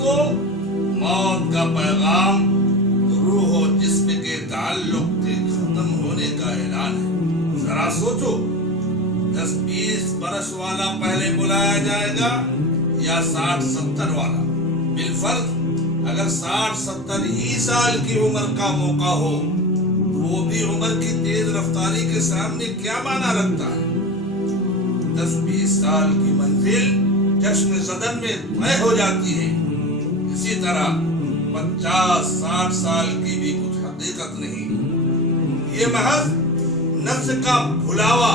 دوستو، موت کا پیغام روح و جسم کے تعلق کے ختم ہونے کا اعلان ہے۔ ذرا سوچو، 10-20 برس والا پہلے بلایا جائے گا یا 60-70 والا؟ بالفرض اگر 60-70 ہی سال کی عمر کا موقع ہو تو وہ بھی عمر کی تیز رفتاری کے سامنے کیا معنی رکھتا ہے؟ 10-20 سال کی منزل چشم زدن میں طے ہو جاتی ہے، اسی طرح 50-60 سال کی بھی کچھ حقیقت نہیں۔ یہ محض نفس کا بھلاوا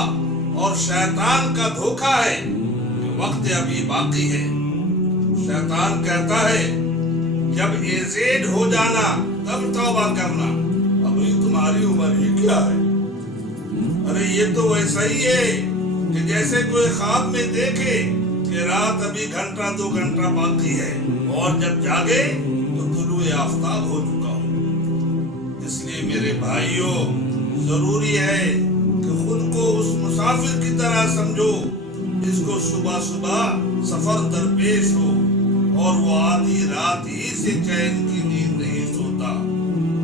اور شیطان کا دھوکہ ہے کہ وقت ابھی باقی ہے۔ شیطان کہتا ہے جب ایجڈ ہو جانا تب توبہ کرنا، ابھی تمہاری عمر ہی کیا ہے؟ ارے یہ تو ویسا ہی ہے کہ جیسے کوئی خواب میں دیکھے کہ رات ابھی 1-2 گھنٹہ باقی ہے اور جب جاگے تو طلوع آفتاب ہو چکا ہو۔ اس لیے میرے بھائیوں، ضروری ہے کہ خود کو اس مسافر کی طرح سمجھو جس کو صبح سفر درپیش ہو اور وہ آدھی رات ہی سے چین کی نیند نہیں سوتا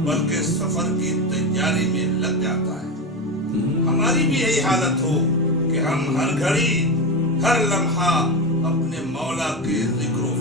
بلکہ سفر کی تیاری میں لگ جاتا ہے۔ ہماری بھی یہی حالت ہو کہ ہم ہر گھڑی ہر لمحہ اپنے مولا کے ذکر و